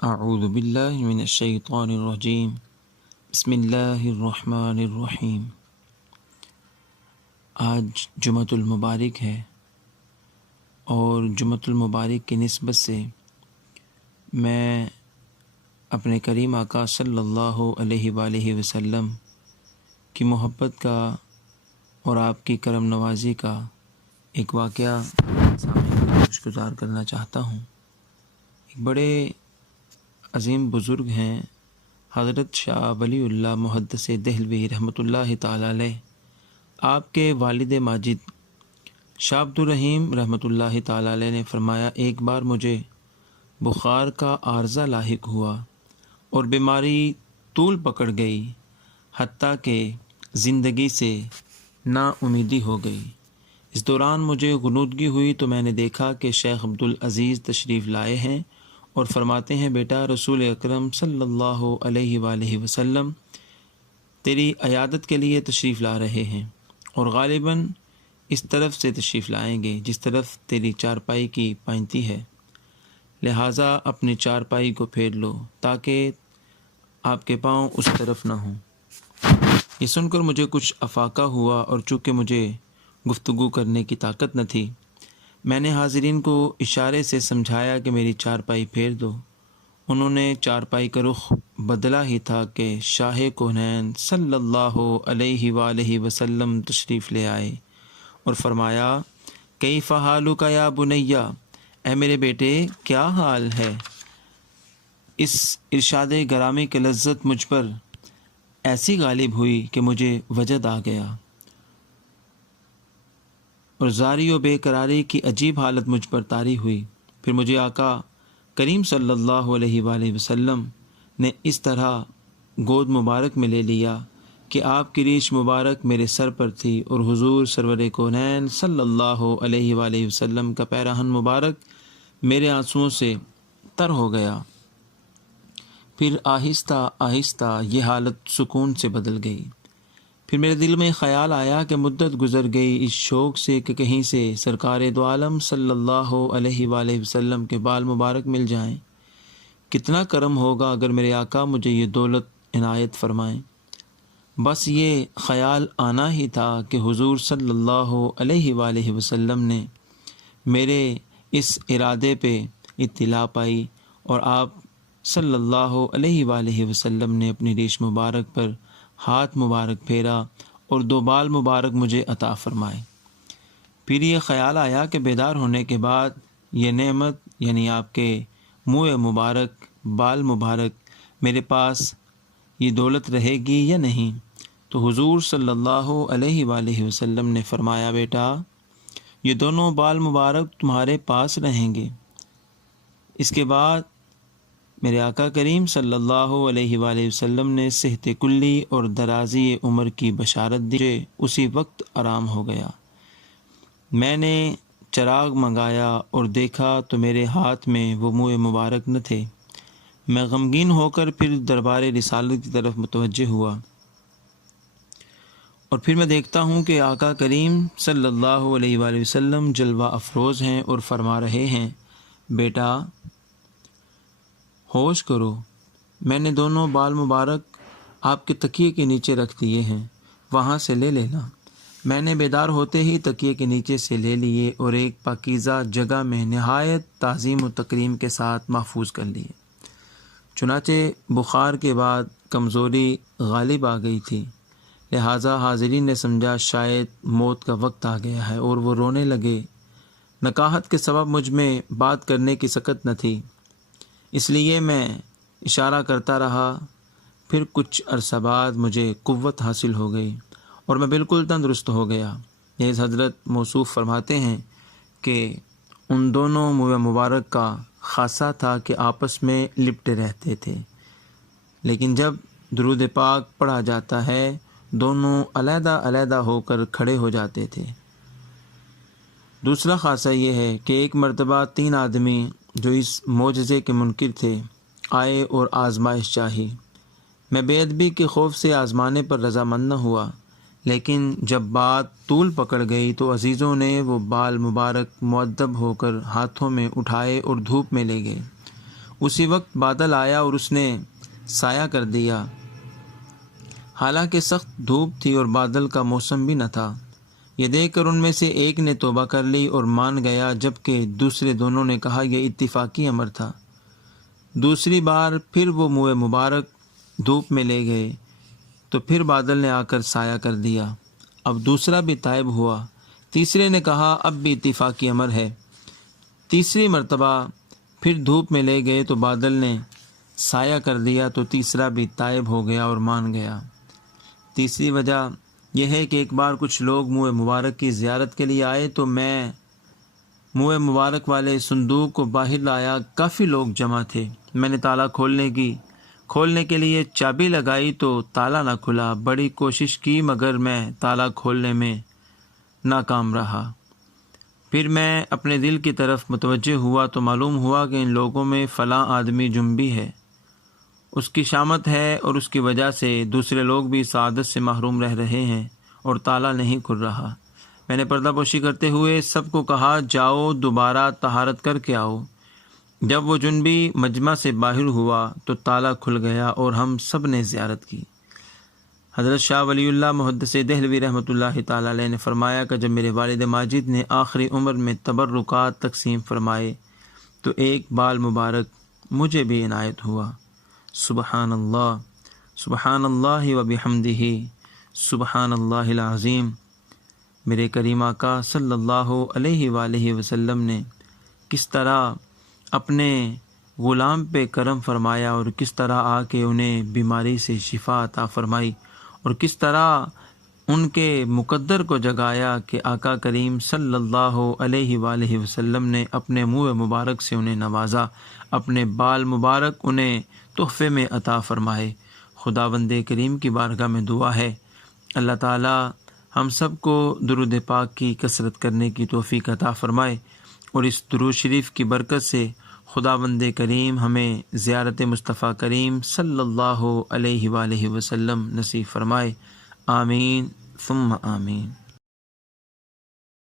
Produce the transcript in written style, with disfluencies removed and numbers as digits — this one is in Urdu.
اعوذ باللہ من الشیطان الرجیم بسم اللہ الرحمن الرحیم۔ آج جمعۃ المبارک ہے اور جمعۃ المبارک کی نسبت سے میں اپنے کریم آقا صلی اللہ علیہ وآلہ وسلم کی محبت کا اور آپ کی کرم نوازی کا ایک واقعہ سامنے پیش گزار کرنا چاہتا ہوں۔ ایک بڑے عظیم بزرگ ہیں حضرت شاہ ولی اللہ محدث دہلوی رحمۃ اللہ تعالی علیہ۔ آپ کے والد ماجد شاہ عبد الرحیم رحمۃ اللہ تعالی علیہ نے فرمایا، ایک بار مجھے بخار کا عارضہ لاحق ہوا اور بیماری طول پکڑ گئی، حتیٰ کہ زندگی سے نا امیدی ہو گئی۔ اس دوران مجھے غنودگی ہوئی تو میں نے دیکھا کہ شیخ عبدالعزیز تشریف لائے ہیں اور فرماتے ہیں، بیٹا، رسول اکرم صلی اللہ علیہ وآلہ وسلم تیری عیادت کے لیے تشریف لا رہے ہیں اور غالباً اس طرف سے تشریف لائیں گے جس طرف تیری چارپائی کی پائنتی ہے، لہٰذا اپنی چارپائی کو پھیر لو تاکہ آپ کے پاؤں اس طرف نہ ہوں۔ یہ سن کر مجھے کچھ افاقہ ہوا اور چونکہ مجھے گفتگو کرنے کی طاقت نہ تھی، میں نے حاضرین کو اشارے سے سمجھایا کہ میری چارپائی پھیر دو۔ انہوں نے چارپائی کا رخ بدلا ہی تھا کہ شاہ کونین صلی اللہ علیہ وآلہ وسلم تشریف لے آئے اور فرمایا، کیف حالک یا بنیا، اے میرے بیٹے کیا حال ہے؟ اس ارشاد گرامی کی لذت مجھ پر ایسی غالب ہوئی کہ مجھے وجد آ گیا اور زاری و بے قراری کی عجیب حالت مجھ پر طاری ہوئی۔ پھر مجھے آقا کریم صلی اللہ علیہ وآلہ وسلم نے اس طرح گود مبارک میں لے لیا کہ آپ کی ریش مبارک میرے سر پر تھی اور حضور سرور کونین صلی اللہ علیہ وآلہ وسلم کا پیراہن مبارک میرے آنسوؤں سے تر ہو گیا۔ پھر آہستہ آہستہ یہ حالت سکون سے بدل گئی۔ پھر میرے دل میں خیال آیا کہ مدت گزر گئی اس شوق سے کہ کہیں سے سرکار دو عالم صلی اللہ علیہ وآلہ وسلم کے بال مبارک مل جائیں۔ کتنا کرم ہوگا اگر میرے آقا مجھے یہ دولت عنایت فرمائیں۔ بس یہ خیال آنا ہی تھا کہ حضور صلی اللہ علیہ وآلہ وسلم نے میرے اس ارادے پہ اطلاع پائی اور آپ صلی اللہ علیہ وآلہ وسلم نے اپنی ریش مبارک پر ہاتھ مبارک پھیرا اور دو بال مبارک مجھے عطا فرمائے۔ پھر یہ خیال آیا کہ بیدار ہونے کے بعد یہ نعمت یعنی آپ کے منہ مبارک، بال مبارک میرے پاس یہ دولت رہے گی یا نہیں؟ تو حضور صلی اللہ علیہ وآلہ وسلم نے فرمایا، بیٹا یہ دونوں بال مبارک تمہارے پاس رہیں گے۔ اس کے بعد میرے آقا کریم صلی اللہ علیہ وآلہ وسلم نے صحت کلی اور درازی عمر کی بشارت دی۔ اسی وقت آرام ہو گیا۔ میں نے چراغ منگایا اور دیکھا تو میرے ہاتھ میں وہ منہ مبارک نہ تھے۔ میں غمگین ہو کر پھر دربار رسالت کی طرف متوجہ ہوا اور پھر میں دیکھتا ہوں کہ آقا کریم صلی اللہ علیہ وآلہ وسلم جلوہ افروز ہیں اور فرما رہے ہیں، بیٹا ہوش کرو، میں نے دونوں بال مبارک آپ کے تکیے کے نیچے رکھ دیے ہیں، وہاں سے لے لینا۔ میں نے بیدار ہوتے ہی تکیے کے نیچے سے لے لیے اور ایک پاکیزہ جگہ میں نہایت تعظیم و تکریم کے ساتھ محفوظ کر لیے۔ چنانچہ بخار کے بعد کمزوری غالب آ گئی تھی، لہٰذا حاضرین نے سمجھا شاید موت کا وقت آ گیا ہے اور وہ رونے لگے۔ نکاہت کے سبب مجھ میں بات کرنے کی سکت نہ تھی، اس لیے میں اشارہ کرتا رہا۔ پھر کچھ عرصہ بعد مجھے قوت حاصل ہو گئی اور میں بالکل تندرست ہو گیا۔ نیز حضرت موصوف فرماتے ہیں کہ ان دونوں منہ مبارک کا خاصہ تھا کہ آپس میں لپٹے رہتے تھے، لیکن جب درود پاک پڑھا جاتا ہے دونوں علیحدہ علیحدہ ہو کر کھڑے ہو جاتے تھے۔ دوسرا خاصہ یہ ہے کہ ایک مرتبہ 3 آدمی جو اس معجزے کے منکر تھے آئے اور آزمائش چاہی۔ میں بے ادبی کے خوف سے آزمانے پر رضامند نہ ہوا، لیکن جب بات طول پکڑ گئی تو عزیزوں نے وہ بال مبارک مؤدب ہو کر ہاتھوں میں اٹھائے اور دھوپ میں لے گئے۔ اسی وقت بادل آیا اور اس نے سایہ کر دیا۔ حالانکہ سخت دھوپ تھی اور بادل کا موسم بھی نہ تھا۔ یہ دیکھ کر ان میں سے ایک نے توبہ کر لی اور مان گیا، جبکہ دوسرے دونوں نے کہا یہ اتفاقی امر تھا۔ دوسری بار پھر وہ منہ مبارک دھوپ میں لے گئے تو پھر بادل نے آ کر سایہ کر دیا۔ اب دوسرا بھی تائب ہوا۔ تیسرے نے کہا اب بھی اتفاقی امر ہے۔ تیسری مرتبہ پھر دھوپ میں لے گئے تو بادل نے سایہ کر دیا تو تیسرا بھی تائب ہو گیا اور مان گیا۔ تیسری وجہ یہ ہے کہ ایک بار کچھ لوگ منہ مبارک کی زیارت کے لیے آئے تو میں منہ مبارک والے صندوق کو باہر لایا۔ کافی لوگ جمع تھے۔ میں نے تالا کھولنے کے لیے چابی لگائی تو تالا نہ کھلا۔ بڑی کوشش کی مگر میں تالا کھولنے میں ناکام رہا۔ پھر میں اپنے دل کی طرف متوجہ ہوا تو معلوم ہوا کہ ان لوگوں میں فلاں آدمی جنبی ہے، اس کی شامت ہے اور اس کی وجہ سے دوسرے لوگ بھی سعادت سے محروم رہ رہے ہیں اور تالا نہیں کھل رہا۔ میں نے پردہ پوشی کرتے ہوئے سب کو کہا جاؤ دوبارہ طہارت کر کے آؤ۔ جب وہ جنبی مجمع سے باہر ہوا تو تالا کھل گیا اور ہم سب نے زیارت کی۔ حضرت شاہ ولی اللہ محدث دہلوی رحمۃ اللہ تعالی علیہ نے فرمایا کہ جب میرے والد ماجد نے آخری عمر میں تبرکات تقسیم فرمائے تو ایک بال مبارک مجھے بھی عنایت ہوا۔ سبحان اللہ و بحمدہ سبحان اللہ العظیم۔ میرے کریم آقا صلی اللہ علیہ وآلہ وسلم نے کس طرح اپنے غلام پہ کرم فرمایا اور کس طرح آ کے انہیں بیماری سے شفا عطا فرمائی اور کس طرح ان کے مقدر کو جگایا کہ آقا کریم صلی اللہ علیہ وآلہ وسلم نے اپنے منہ مبارک سے انہیں نوازا، اپنے بال مبارک انہیں تحفے میں عطا فرمائے۔ خداوند کریم کی بارگاہ میں دعا ہے اللہ تعالی ہم سب کو درود پاک کی کثرت کرنے کی توفیق عطا فرمائے اور اس درود شریف کی برکت سے خداوند کریم ہمیں زیارت مصطفیٰ کریم صلی اللہ علیہ وآلہ وسلم نصیب فرمائے۔ آمین ثم آمین۔